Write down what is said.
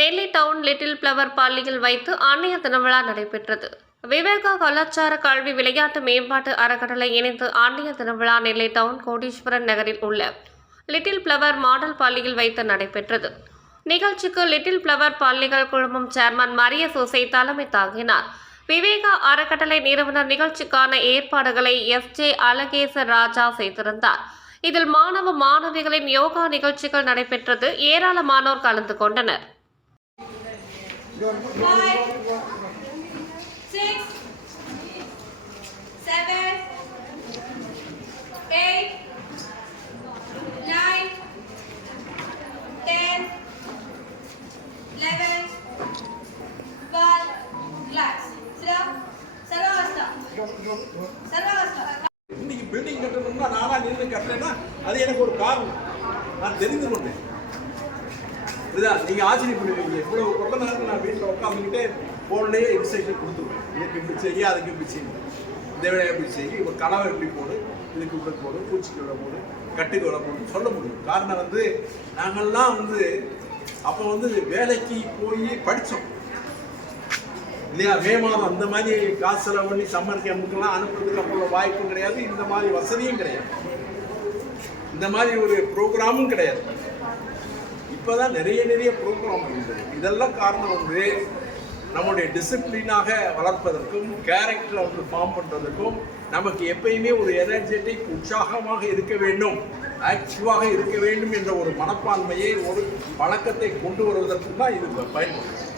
நெல்லை down little flower பள்ளியில் வைத்து ஆன்மீக திருவிழா நடைபெற்றது. விவேகா கலாச்சார கல்வி விளையாட்டு மேம்பாட்டு அறக்கட்டளை இணைந்து ஆன்மீக திருவிழா நெல்லை டவுன் கோடீஸ்வரன் நகரில் உள்ள லிட்டில் பிளவர் மாடல் பள்ளியில் வைத்து நடைபெற்றது. நிகழ்ச்சிக்கு லிட்டில் பிளவர் பள்ளிகள் குழுமம் சேர்மன் மரிய சோசை தலைமை தாங்கினார். விவேகா அறக்கட்டளை நிறுவனர் நிகழ்ச்சிக்கான ஏற்பாடுகளை எஸ் ஜே அழகேச ராஜா செய்திருந்தார். இதில் மாணவ மாணவிகளின் யோகா நிகழ்ச்சிகள் நடைபெற்றது. ஏராளமானோர் கலந்து கொண்டனர். Five, six, seven, eight, nine, ten, eleven, twelve, relax. Sit up. சர்வாவஸ்தா சர்வாவஸ்தா இன்னைக்கு பில்டிங் கட்டணும்னா நானா நின்று கட்டுறேன்னா அது எனக்கு ஒரு காரணம் நான் தெரிந்து கொண்டேன் புரியுதா? ஆச்சரிய பண்ணுவீங்க. இவ்வளோ கொள்ள நேரத்தில் நான் வீட்டில் உட்காந்துக்கிட்டே ஃபோன்லேயே இன்ஸ்ட்ரக்ஷன் கொடுத்துருவேன். இதுக்கு இப்படி செய்ய அதுக்கு இப்படி செய்யும் இந்த வேலையை எப்படி செய்யும் ஒரு கனவை எப்படி போடு? இதுக்கு இப்படி போடு பூச்சிக்கு விட போடு கட்டுக்கு விட போடு சொல்ல முடியும். காரணம் வந்து நாங்கள்லாம் வந்து அப்போ வந்து வேலைக்கு போய் படித்தோம் இல்லையா? மே மாதம் அந்த மாதிரி காசு செலவு பண்ணி சம்மர் கேம்புக்கெல்லாம் அனுப்புறதுக்கு அப்போ வாய்ப்பும் கிடையாது. இந்த மாதிரி வசதியும் கிடையாது. இந்த மாதிரி ஒரு ப்ரோக்ராமும் கிடையாது. இப்போதான் நிறைய நிறைய ப்ரோக்ராம் இருந்தது இதெல்லாம் காரணம் வந்து நம்முடைய டிசிப்ளினாக வளர்ப்பதற்கும் கேரக்டரை வந்து ஃபார்ம் பண்ணுறதுக்கும் நமக்கு எப்பயுமே ஒரு எனர்ஜெட்டிக் உற்சாகமாக இருக்க வேண்டும். ஆக்டிவாக இருக்க வேண்டும் என்ற ஒரு மனப்பான்மையை ஒரு பழக்கத்தை கொண்டு வருவதற்கு தான் இது பயன்படுது